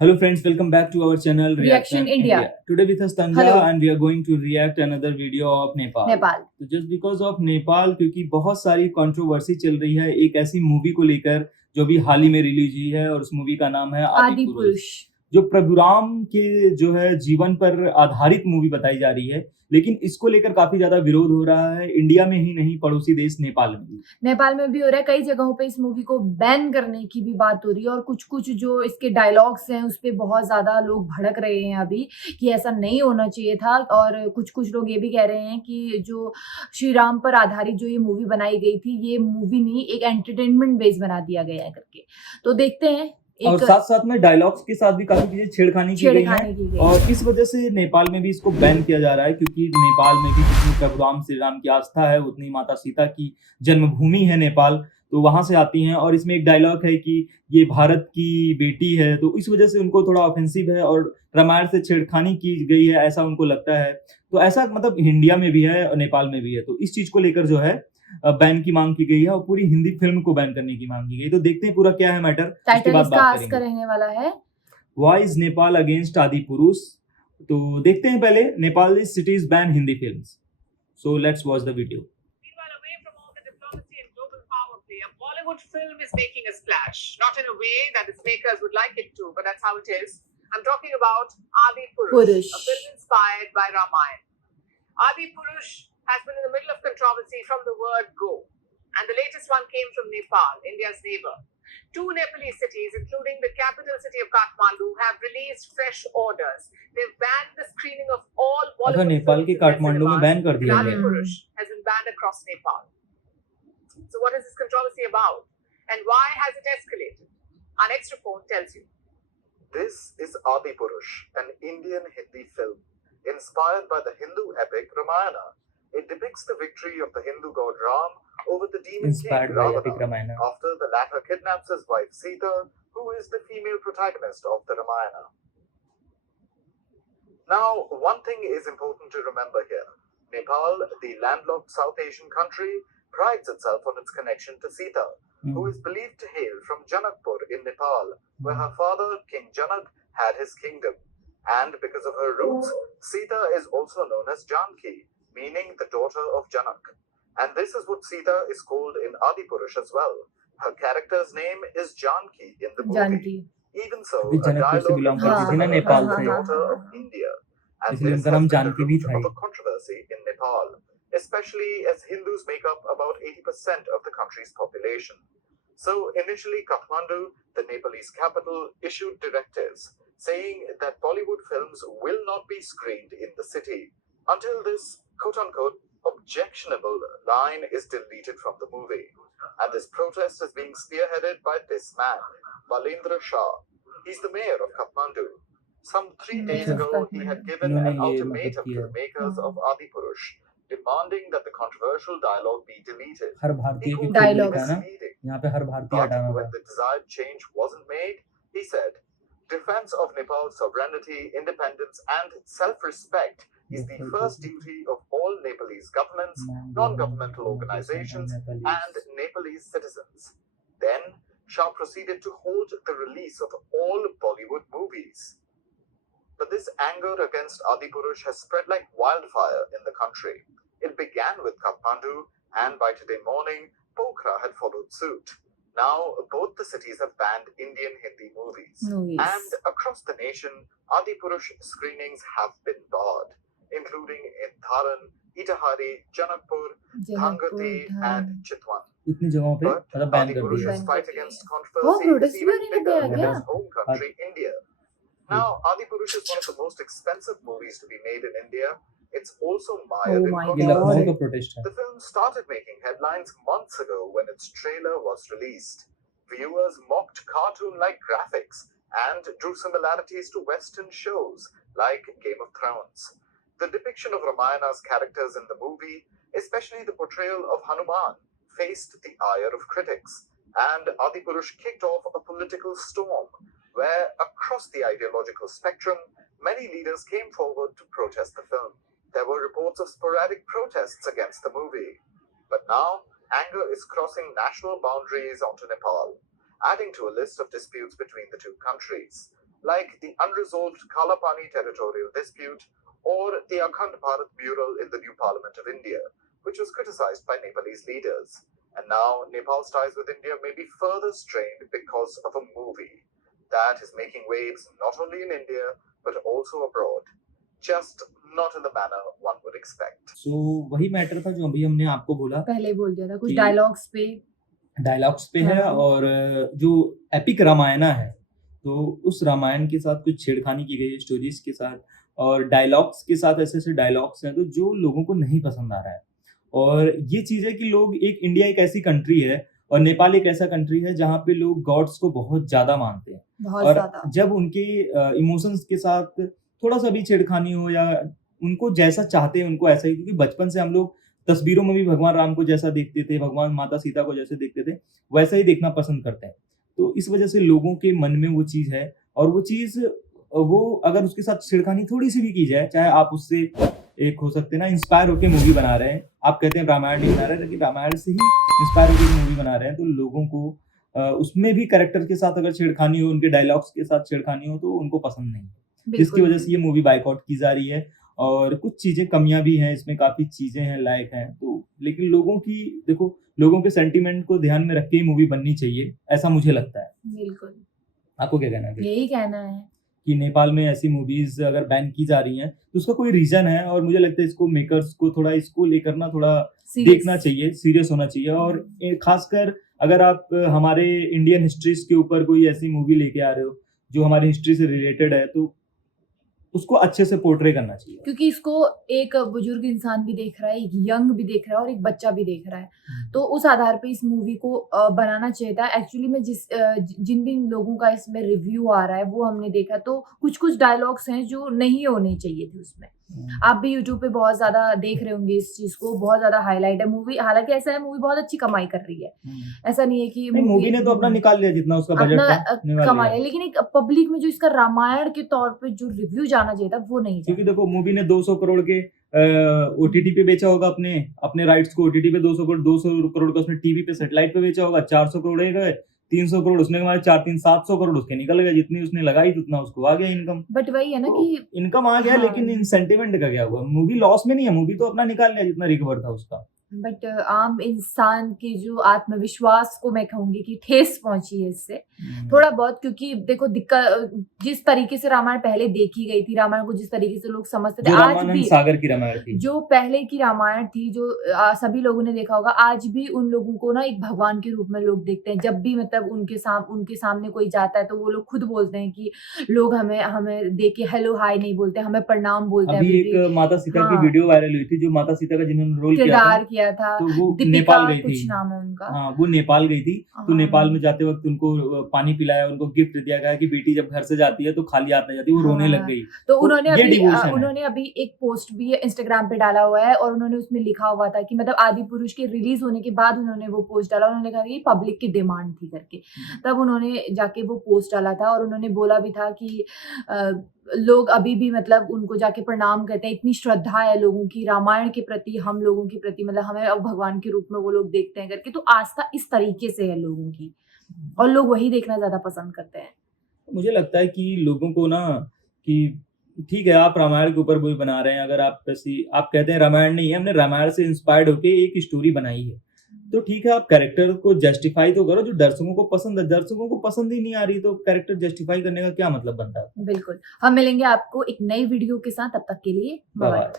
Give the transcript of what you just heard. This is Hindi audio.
Hello friends, welcome back to our channel Reaction India. Today with us Tanja Hello. and we are going to react another video of Nepal. तो just because of Nepal क्योंकि बहुत सारी कंट्रोवर्सी चल रही है एक ऐसी मूवी को लेकर जो भी हाल ही में रिलीज हुई है और उस मूवी का नाम है आदि पुरुष। जो प्रभुराम के जो है जीवन पर आधारित मूवी बताई जा रही है, लेकिन इसको लेकर काफी ज्यादा विरोध हो रहा है इंडिया में ही नहीं पड़ोसी देश नेपाल में भी। नेपाल में भी हो रहा है, कई जगहों पे इस मूवी को बैन करने की भी बात हो रही है और कुछ-कुछ जो इसके डायलॉग्स हैं उस पे बहुत ज़्यादा लोग भड़क रहे हैं अभी कि ऐसा नहीं होना चाहिए था और कुछ-कुछ लोग ये भी कह रहे हैं कि जो श्री राम पर आधारित जो ये मूवी बनाई गई थी, ये मूवी नहीं एक एंटरटेनमेंट बेस बना दिया गया है करके। तो देखते हैं और साथ-साथ में डायलॉग्स के साथ भी काफी चीजें छेड़खानी की गई है और इस वजह से नेपाल में भी इसको बैन किया जा रहा है क्योंकि नेपाल में भी जितनी प्रभु श्री राम की आस्था है उतनी माता सीता की जन्मभूमि है नेपाल, तो वहां से आती हैं और इसमें एक डायलॉग है कि ये भारत की बेटी है, तो इस वजह से उनको थोड़ा ऑफेंसिव है और रामायण से छेड़खानी की गई है ऐसा उनको लगता है। तो ऐसा मतलब इंडिया में भी है और नेपाल में भी है, तो इस चीज को लेकर जो है बैन की मांग की गई है और पूरी हिंदी फिल्म को बैन करने की मांग की गई। तो देखते हैं पूरा क्या है मैटर, उसके बाद बात करेंगे। रहने वाला है व्हाई इज नेपाल अगेंस्ट आदि पुरुष। तो देखते हैं पहले Nepal cities ban Hindi films. So let's watch the video. Bollywood film is making a splash, not in a way that its makers would like it to, but that's how it is. I'm talking about Adi Purush, a film inspired by Ramayana. Adi Purush has been in the middle of controversy from the word go, and the latest one came from Nepal, India's neighbor. Two Nepalese cities, including the capital city of Kathmandu, have released fresh orders. They've banned the screening of all Bollywood Nepal के काठमांडू में बैन कर दिया गया है। Purush has been banned across Nepal. So what is this controversy about? And why has it escalated? Our next report tells you. This is Adi Purush, an Indian Hindi film inspired by the Hindu epic Ramayana. It depicts the victory of the Hindu god Ram over the demon king Ravana after the latter kidnaps his wife Sita, who is the female protagonist of the Ramayana. Now, one thing is important to remember here. Nepal, the landlocked South Asian country, prides itself on its connection to Sita, who is believed to hail from Janakpur in Nepal, where her father, King Janak, had his kingdom. And because of her roots, Sita is also known as Janki, meaning the daughter of Janak. And this is what Sita is called in Adipurush as well. Her character's name is Janki in the movie. Janki. Even so, a dialogue Nepal the daughter of India. And this has been the root of a controversy in Nepal, especially as Hindus make up about 80% of the country's population. So initially Kathmandu, the Nepalese capital, issued directives saying that Bollywood films will not be screened in the city until this quote-unquote objectionable line is deleted from the movie. And this protest is being spearheaded by this man, Balendra Shah. He's the mayor of Kathmandu. Some 3 days ago, he had given an ultimatum to the makers of Adi Purush, demanding that the controversial dialogue be deleted. हर भारतीय की dialogue है ना, यहाँ पे हर भारतीय हटाना होगा। When the desired change wasn't made, he said, "Defense of Nepal's sovereignty, independence, and self-respect is the first duty of all Nepalese governments, non-governmental organizations, and Nepalese citizens." Then, Shah proceeded to hold the release of all Bollywood movies. But this anger against Adi Purush has spread like wildfire in the country. It began with Kathmandu, and by today morning, Pokhara had followed suit. Now, both the cities have banned Indian Hindi movies. And across the nation, Adi Purush screenings have been barred, including in Dharan, Itahari, Janakpur, Dhangati, and Chitwan. But Adi Purush's fight against controversy is even bigger in his home country, India. Now, Adi Purush is one of the most expensive movies to be made in India. It's also mired in controversy. The film started making headlines months ago when its trailer was released. Viewers mocked cartoon-like graphics and drew similarities to Western shows like Game of Thrones. The depiction of Ramayana's characters in the movie, especially the portrayal of Hanuman, faced the ire of critics, and Adi Purush kicked off a political storm, where across the ideological spectrum, many leaders came forward to protest the film. There were reports of sporadic protests against the movie. But now, anger is crossing national boundaries onto Nepal, adding to a list of disputes between the two countries. like the unresolved Kalapani territorial dispute or the Akhand Bharat mural in the new Parliament of India, which was criticized by Nepalese leaders. And now Nepal's ties with India may be further strained because of a movie that is making waves not only in India but also abroad, just not in the manner one would expect. So वही मैटर था जो अभी हमने आपको बोला, पहले बोल दिया था कुछ कि- डायलॉग्स पे है हाँ। और जो एपिक रामायणा है तो उस रामायण के साथ कुछ छेड़खानी की गई है स्टोरीज के साथ और डायलॉग्स के साथ, ऐसे ऐसे डायलॉग्स हैं तो जो लोगों को नहीं पसंद आ रहा है। और ये चीज है कि लोग इंडिया एक ऐसी कंट्री है और नेपाल एक ऐसा कंट्री है जहाँ पे लोग गॉड्स को बहुत ज्यादा मानते हैं बहुत और ज्यादा जब उनके इमोशंस के साथ थोड़ा सा भी छेड़खानी हो या उनको जैसा चाहते हैं उनको ऐसा ही, क्योंकि बचपन से हम लोग तस्वीरों में भी भगवान राम को जैसा देखते थे, भगवान माता सीता को जैसे देखते थे, वैसा ही देखना पसंद करते हैं। तो इस वजह से लोगों के मन में वो चीज है और वो चीज वो अगर उसके साथ छेड़खानी थोड़ी सी भी की जाए, चाहे आप उससे एक हो सकते हैं ना इंस्पायर होकर मूवी बना रहे हैं, आप कहते हैं रामायण नहीं बना रहे, लेकिन रामायण से ही इंस्पायर होकर मूवी बना रहे हैं, तो लोगों को उसमें भी कैरेक्टर के साथ अगर छेड़खानी हो, उनके डायलॉग्स के साथ छेड़खानी हो तो उनको पसंद नहीं है, जिसकी वजह से ये मूवी बाइकआउट की जा रही है। और कुछ चीजें कमियां भी हैं इसमें, काफी चीजें हैं लायक हैं तो, लेकिन लोगों की देखो, लोगों के सेंटीमेंट को ध्यान में रख के ही मूवी बननी चाहिए, ऐसा मुझे लगता है। बिल्कुल आपको क्या कहना है यही कहना है कि नेपाल में ऐसी मूवीज अगर बैन की जा रही हैं तो उसका कोई रीजन है और मुझे लगता है इसको मेकर्स को थोड़ा इसको लेकर ना थोड़ा देखना चाहिए, सीरियस होना चाहिए। और खासकर अगर आप हमारे इंडियन हिस्ट्रीज के ऊपर कोई ऐसी मूवी लेके आ रहे हो जो हमारी हिस्ट्री से रिलेटेड है तो उसको अच्छे से पोर्ट्रे करना चाहिए, क्योंकि इसको एक बुजुर्ग इंसान भी देख रहा है, एक यंग भी देख रहा है और एक बच्चा भी देख रहा है। तो उस आधार पे इस मूवी को बनाना चाहिए था। एक्चुअली में जिन भी लोगों का इसमें रिव्यू आ रहा है वो हमने देखा, तो कुछ डायलॉग्स हैं जो नहीं होने चाहिए थे उसमें। आप भी यूट्यूब पे बहुत ज्यादा देख रहे होंगे इस चीज को, बहुत ज्यादा हाईलाइट है मूवी। हालांकि ऐसा है मूवी बहुत अच्छी कमाई कर रही है, ऐसा नहीं है कि मूवी ने तो अपना निकाल लिया जितना उसका बजट था, कमा लिया, लेकिन एक पब्लिक में जो इसका रामायण के तौर पे जो रिव्यू जाना चाहिए था वो नहीं, क्योंकि देखो मूवी ने 200 करोड़ के ओटीटी पे बेचा होगा, अपने राइट्स को ओटीटी पे 200 करोड़ का उसने टीवी पे सैटेलाइट पे बेचा होगा, 400 करोड़ गए, 300 करोड़ उसने कमाए, 700 करोड़ उसके निकल गए, जितनी उसने लगाई उतना उसको आ गया इनकम। बट वही है ना तो कि इनकम आ गया, लेकिन इन सेंटिमेंट का क्या हुआ? मूवी लॉस में नहीं है, मूवी तो अपना निकाल लिया जितना रिकवर था उसका। बट आम इंसान के जो आत्मविश्वास को मैं कहूंगी कि ठेस पहुंची है इससे थोड़ा बहुत, क्योंकि देखो दिक्कत जिस तरीके से रामायण पहले देखी गई थी, रामायण को जिस तरीके से लोग समझते थे, आज भी सागर की रामायण थी, जो पहले की रामायण थी, जो सभी लोगों ने देखा होगा, आज भी उन लोगों को ना एक भगवान के रूप में लोग देखते हैं। जब भी मतलब उनके सामने कोई जाता है तो वो लोग खुद बोलते हैं कि लोग हमें देख के हेलो हाय नहीं बोलते, हमें प्रणाम बोलते हैं। अभी एक माता सीता की वीडियो वायरल हुई थी, जो माता सीता का जिन्होंने रोल किया था तो वो नेपाल गई थी, नाम है उनका, हाँ वो नेपाल गई थी। तो नेपाल में जाते वक्त उनको पानी पिलाया, उनको गिफ्ट दिया गया कि बेटी जब घर से जाती है तो खाली हाथ नहीं जाती, वो रोने लग गई। तो उन्होंने अभी एक पोस्ट भी इंस्टाग्राम पे डाला हुआ है और उन्होंने उसमें लिखा हुआ था कि मतलब आदि पुरुष के रिलीज होने के बाद उन्होंने वो पोस्ट डाला, उन्होंने कहा कि पब्लिक की डिमांड थी करके, तब उन्होंने जाके वो पोस्ट डाला था। और उन्होंने बोला भी था कि लोग अभी भी मतलब उनको जाके प्रणाम करते हैं, इतनी श्रद्धा है लोगों की रामायण के प्रति, हम लोगों के प्रति, मतलब हमें अब भगवान के रूप में वो लोग देखते हैं करके। तो आस्था इस तरीके से है लोगों की और लोग वही देखना ज्यादा पसंद करते हैं। मुझे लगता है कि लोगों को ना कि ठीक है आप रामायण के ऊपर मूवी बना रहे हैं, अगर आप कहते हैं रामायण नहीं है, हमने रामायण से इंस्पायर्ड होके एक स्टोरी बनाई है, तो ठीक है आप कैरेक्टर को जस्टिफाई तो करो, जो दर्शकों को पसंद है। दर्शकों को पसंद ही नहीं आ रही तो कैरेक्टर जस्टिफाई करने का क्या मतलब बनता है? बिल्कुल, हम मिलेंगे आपको एक नई वीडियो के साथ, तब तक के लिए बाय बाय।